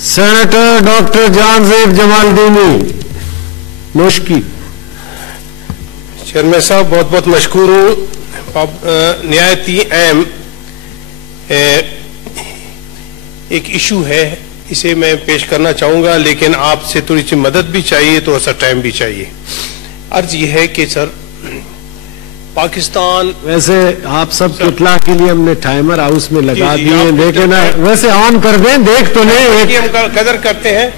Senator doctor جان زیب Jamaldini Noshki. Chairman صاحب بہت بہت مشکور ہوں. نہایتی اہم ایک ایشو ہے, اسے میں پیش کرنا چاہوں گا, لیکن آپ سے تھوڑی سی مدد بھی چاہیے, تھوڑا سا ٹائم بھی چاہیے. عرض یہ ہے کہ سر پاکستان, ویسے آپ سب کی اطلاع کے لیے ہم نے ٹائمر ہاؤس میں لگا دیے, لیکن ویسے آن کر دیں, دیکھ تو نہیں, ہم قدر کرتے ہیں.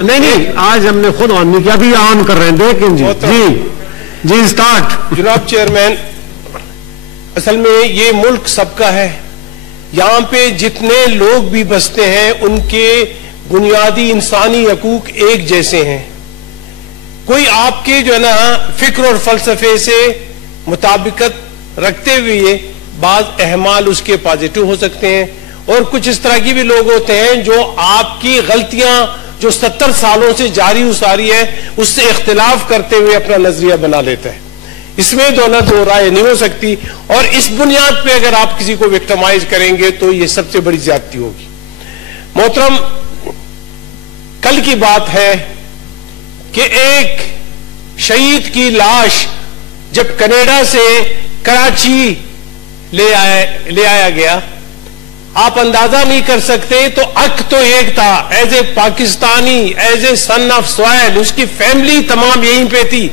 نہیں آج ہم نے خود آن نہیں کیا, ابھی آن کر رہے ہیں, دیکھیں جی اسٹارٹ. جناب چیئرمین, اصل میں یہ ملک سب کا ہے. یہاں پہ جتنے لوگ بھی بستے ہیں ان کے بنیادی انسانی حقوق ایک جیسے ہیں. کوئی آپ کے جو ہے نا فکر اور فلسفے سے مطابقت رکھتے ہوئے بعض احمال اس کے پازیٹو ہو سکتے ہیں, اور کچھ اس طرح کی بھی لوگ ہوتے ہیں جو آپ کی غلطیاں جو 70 سالوں سے جاری اساری ہے اس سے اختلاف کرتے ہوئے اپنا نظریہ بنا لیتا ہے. اس میں دو رائے نہیں ہو سکتی, اور اس بنیاد پہ اگر آپ کسی کو وکٹمائز کریں گے تو یہ سب سے بڑی زیادتی ہوگی. محترم, کل کی بات ہے کہ ایک شہید کی لاش جب کینیڈا سے کراچی لے آیا گیا, آپ اندازہ نہیں کر سکتے, تو حق تو ایک تھا, as a Pakistani, as a son of soil, اس کی فیملی تمام یہیں پہ تھی,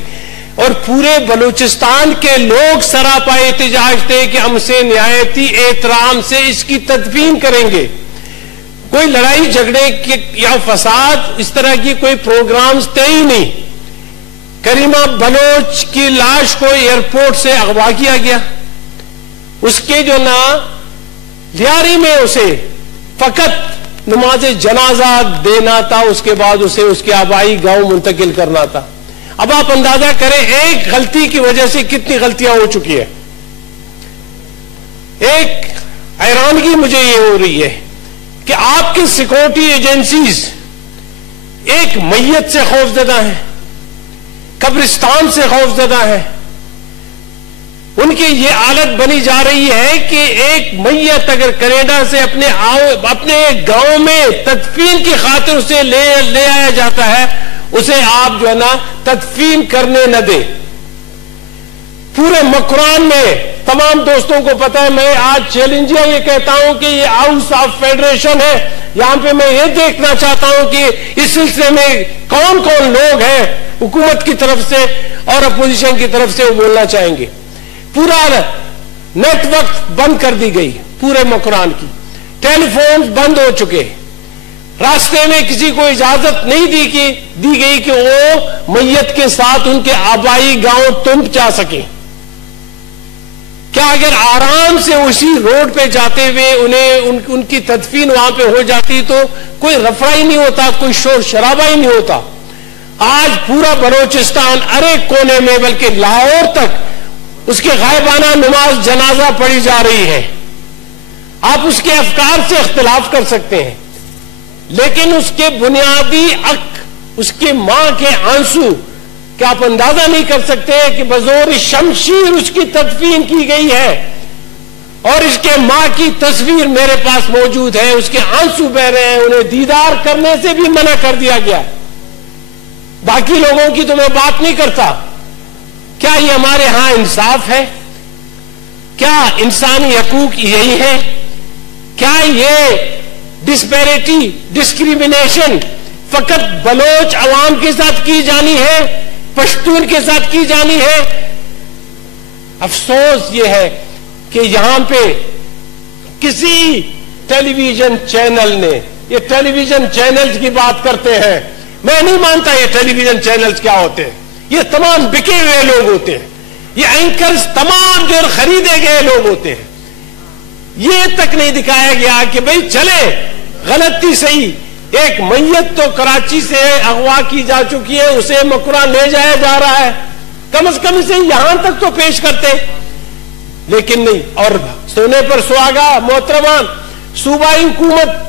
اور پورے بلوچستان کے لوگ سراپا احتجاج تھے کہ ہم سے نہایتی احترام سے اس کی تدفین کریں گے. کوئی لڑائی جھگڑے یا فساد اس طرح کی کوئی پروگرامز تھے ہی نہیں. کریمہ بلوچ کی لاش کو ایئرپورٹ سے اغوا کیا گیا, اس کے جو نا لیاری میں اسے فقط نماز جنازہ دینا تھا, اس کے بعد اسے اس کے آبائی گاؤں منتقل کرنا تھا. اب آپ اندازہ کریں ایک غلطی کی وجہ سے کتنی غلطیاں ہو چکی ہیں. ایک حیرانگی مجھے یہ ہو رہی ہے کہ آپ کی سیکورٹی ایجنسیز ایک میت سے خوفزدہ ہیں, قبرستان سے خوفزدہ ہیں. ان کی یہ حالت بنی جا رہی ہے کہ ایک میت اگر کینیڈا سے اپنے گاؤں میں تدفین کی خاطر اسے لے آیا جاتا ہے, اسے آپ جو ہے نا تدفین کرنے نہ دیں. پورے مکران میں تمام دوستوں کو پتا ہے, میں آج چیلنجیا یہ کہتا ہوں کہ یہ ہاؤس آف فیڈریشن ہے, یہاں پہ میں یہ دیکھنا چاہتا ہوں کہ اس سلسلے میں کون کون لوگ ہیں حکومت کی طرف سے اور اپوزیشن کی طرف سے وہ بولنا چاہیں گے. پورا نیٹ ورک بند کر دی گئی, پورے مکران کی ٹیلی فون بند ہو چکے. راستے میں کسی کو اجازت نہیں دی گئی کہ وہ میت کے ساتھ ان کے آبائی گاؤں تم جا سکیں. کیا اگر آرام سے اسی روڈ پہ جاتے ہوئے ان کی تدفین وہاں پہ ہو جاتی تو کوئی رفع ہی نہیں ہوتا, کوئی شور شرابہ ہی نہیں ہوتا. آج پورا بلوچستان ارے کونے میں بلکہ لاہور تک اس کے غائبانہ نماز جنازہ پڑھی جا رہی ہے. آپ اس کے افکار سے اختلاف کر سکتے ہیں, لیکن اس کے بنیادی حق, اس کی ماں کے آنسو, کیا آپ اندازہ نہیں کر سکتے کہ بزور شمشیر اس کی تدفین کی گئی ہے, اور اس کے ماں کی تصویر میرے پاس موجود ہے, اس کے آنسو بہ رہے ہیں, انہیں دیدار کرنے سے بھی منع کر دیا گیا. باقی لوگوں کی تو میں بات نہیں کرتا. کیا یہ ہمارے ہاں انصاف ہے؟ کیا انسانی حقوق یہی ہے؟ کیا یہ ڈسپیرٹی, ڈسکریمنیشن فقط بلوچ عوام کے ساتھ کی جانی ہے, پشتون کے ساتھ کی جانی ہے؟ افسوس یہ ہے کہ یہاں پہ کسی ٹیلی ویژن چینل نے, یہ ٹیلی ویژن چینلز کی بات کرتے ہیں, میں نہیں مانتا یہ ٹیلی ویژن چینلز کیا ہوتے ہیں. یہ تمام بکے ہوئے لوگ ہوتے ہیں, یہ اینکرز تمام جو خریدے گئے لوگ ہوتے ہیں. یہ تک نہیں دکھایا گیا کہ بھئی چلے غلطی صحیح, ایک میت تو کراچی سے اغوا کی جا چکی ہے, اسے مکران لے جایا جا رہا ہے, کم از کم اسے یہاں تک تو پیش کرتے, لیکن نہیں. اور سونے پر سہاگا محترمان, صوبائی حکومت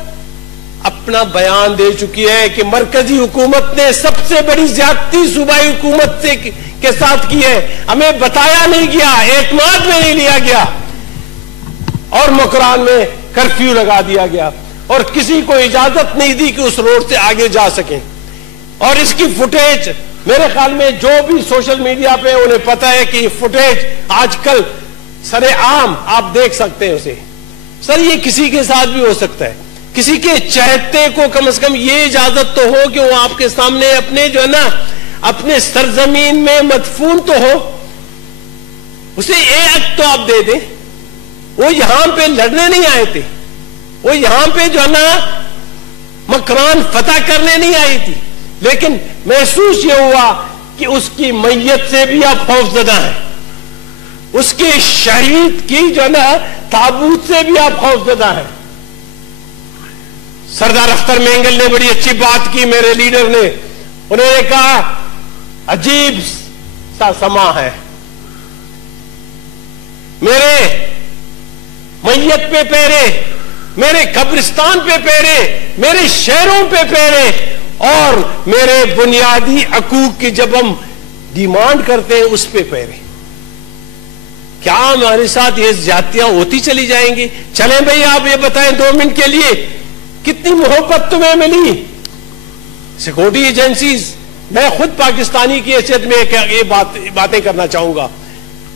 اپنا بیان دے چکی ہے کہ مرکزی حکومت نے سب سے بڑی زیادتی صوبائی حکومت کے ساتھ کی ہے. ہمیں بتایا نہیں گیا, اعتماد میں نہیں لیا گیا, اور مکران میں کرفیو لگا دیا گیا. اور کسی کو اجازت نہیں دی کہ اس روڈ سے آگے جا سکیں. اور اس کی فوٹیج میرے خیال میں جو بھی سوشل میڈیا پہ انہیں پتا ہے کہ یہ فوٹیج آج کل سر عام آپ دیکھ سکتے ہیں اسے. سر یہ کسی کے ساتھ بھی ہو سکتا ہے. کسی کے چہتے کو کم از کم یہ اجازت تو ہو کہ وہ آپ کے سامنے اپنے جو ہے نا اپنے سرزمین میں مدفون تو ہو, اسے ایک حق تو آپ دے دیں. وہ یہاں پہ لڑنے نہیں آئے تھے, وہ یہاں پہ جو ہے نا مکران فتح کرنے نہیں آئی تھی, لیکن محسوس یہ ہوا کہ اس کی میت سے بھی آپ خوفزدہ ہیں, اس کے شہید کی جو ہے نا تابوت سے بھی آپ خوفزدہ ہیں. سردار اختر مینگل نے بڑی اچھی بات کی, میرے لیڈر نے, انہوں نے کہا عجیب سا سما ہے, میرے میت پہ پہرے, میرے قبرستان پہ پہرے, میرے شہروں پہ پہرے, اور میرے بنیادی حقوق کی جب ہم ڈیمانڈ کرتے ہیں اس پہ پہرے. کیا ہمارے ساتھ یہ زیادتیاں ہوتی چلی جائیں گی؟ چلیں بھئی آپ یہ بتائیں 2 منٹ کے لیے کتنی محبت تمہیں ملی سیکورٹی ایجنسیز. میں خود پاکستانی کی حیثیت میں یہ باتیں کرنا چاہوں گا.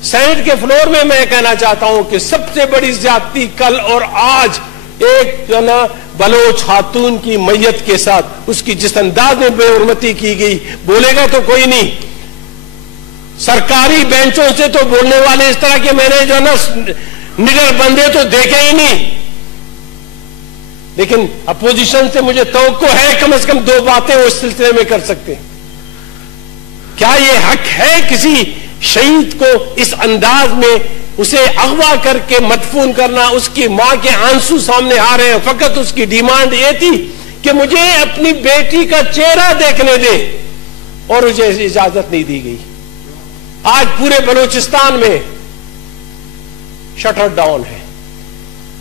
سینٹ کے فلور میں میں کہنا چاہتا ہوں کہ سب سے بڑی زیادتی کل اور آج ایک جو نا بلوچ خاتون کی میت کے ساتھ اس کی جس انداز میں بے حرمتی کی گئی, بولے گا تو کوئی نہیں. سرکاری بینچوں سے تو بولنے والے اس طرح کے میں نے جو نا نڈر بندے تو دیکھے ہی نہیں, لیکن اپوزیشن سے مجھے توقع ہے کم از کم 2 باتیں وہ اس سلسلے میں کر سکتے ہیں. کیا یہ حق ہے کسی شہید کو اس انداز میں اسے اغوا کر کے مدفون کرنا؟ اس کی ماں کے آنسو سامنے آ رہے ہیں, فقط اس کی ڈیمانڈ یہ تھی کہ مجھے اپنی بیٹی کا چہرہ دیکھنے دے, اور مجھے اجازت نہیں دی گئی. آج پورے بلوچستان میں شٹر ڈاؤن ہے,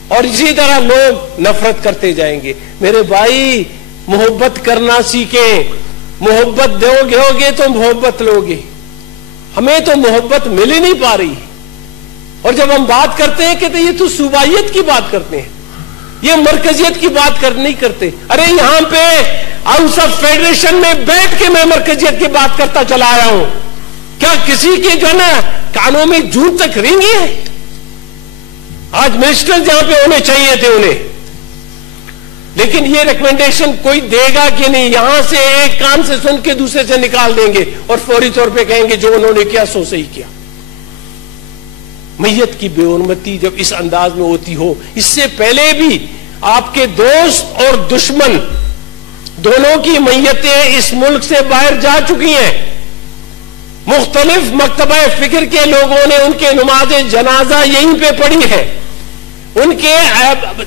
اور اسی طرح لوگ نفرت کرتے جائیں گے. میرے بھائی محبت کرنا سیکھیں, محبت دو گے تو محبت لوگے. ہمیں تو محبت مل ہی نہیں پا رہی, اور جب ہم بات کرتے ہیں کہتے یہ تو صوبائیت کی بات کرتے ہیں, یہ مرکزیت کی بات نہیں کرتے. ارے یہاں پہ ہاؤس آف فیڈریشن میں بیٹھ کے میں مرکزیت کی بات کرتا چلا آیا ہوں. کیا کسی کے جو ہے نا کانوں میں جون تک رینگی ہے؟ آج منسٹر جہاں پہ ہونے چاہیے تھے انہیں, لیکن یہ ریکمنڈیشن کوئی دے گا کہ نہیں؟ یہاں سے ایک کان سے سن کے دوسرے سے نکال دیں گے اور فوری طور پہ کہیں گے جو انہوں نے کیا سو صحیح کیا. میت کی بے حرمتی جب اس انداز میں ہوتی ہو, اس سے پہلے بھی آپ کے دوست اور دشمن دونوں کی میتیں اس ملک سے باہر جا چکی ہیں. مختلف مکتبہ فکر کے لوگوں نے ان کے نماز جنازہ یہیں پہ پڑھی ہے. ان کے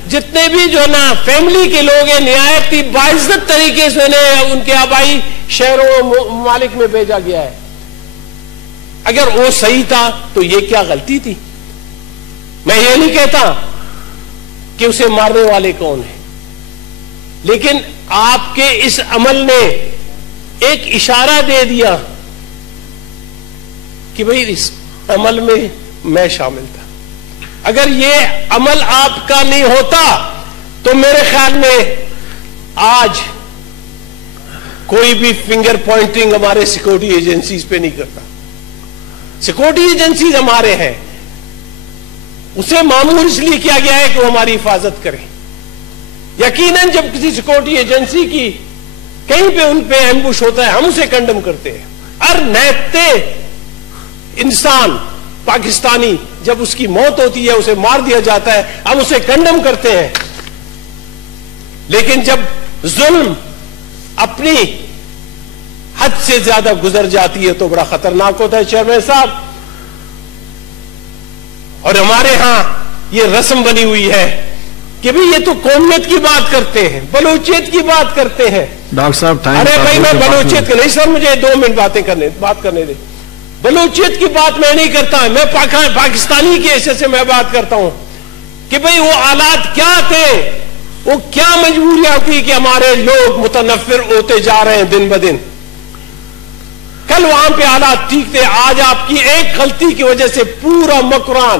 جتنے بھی جو نا فیملی کے لوگ ہیں نہایت ہی باعزت طریقے سے ان کے آبائی شہروں ممالک میں بھیجا گیا ہے. اگر وہ صحیح تھا تو یہ کیا غلطی تھی؟ میں یہ نہیں کہتا کہ اسے مارنے والے کون ہیں, لیکن آپ کے اس عمل نے ایک اشارہ دے دیا کہ بھئی اس عمل میں شامل تھا. اگر یہ عمل آپ کا نہیں ہوتا تو میرے خیال میں آج کوئی بھی فنگر پوائنٹنگ ہمارے سیکورٹی ایجنسیز پہ نہیں کرتا. سیکورٹی ایجنسیز ہمارے ہیں, اسے معمول اس لیے کیا گیا ہے کہ وہ ہماری حفاظت کرے. یقیناً جب کسی سیکورٹی ایجنسی کی کہیں پہ ان پہ ایمبوش ہوتا ہے ہم اسے کنڈم کرتے ہیں. ہر نیتے انسان پاکستانی جب اس کی موت ہوتی ہے اسے مار دیا جاتا ہے ہم اسے کنڈم کرتے ہیں, لیکن جب ظلم اپنی حد سے زیادہ گزر جاتی ہے تو بڑا خطرناک ہوتا ہے. چیئرمین صاحب, اور ہمارے ہاں یہ رسم بنی ہوئی ہے کہ بھی یہ تو قومیت کی بات کرتے ہیں, بلوچیت کی بات کرتے ہیں. ڈاکٹر صاحب ارے بھائی میں بلوچیت کا نہیں سر, مجھے 2 منٹ بات کرنے دیں. بلوچیت کی بات میں نہیں کرتا, میں پاکستانی کی حیثیت سے میں بات کرتا ہوں کہ بھئی وہ حالات کیا تھے, وہ کیا مجبوریاں تھی کہ ہمارے لوگ متنفر ہوتے جا رہے ہیں دن بدن. کل وہاں پہ حالات ٹھیک تھے, آج آپ کی ایک غلطی کی وجہ سے پورا مکران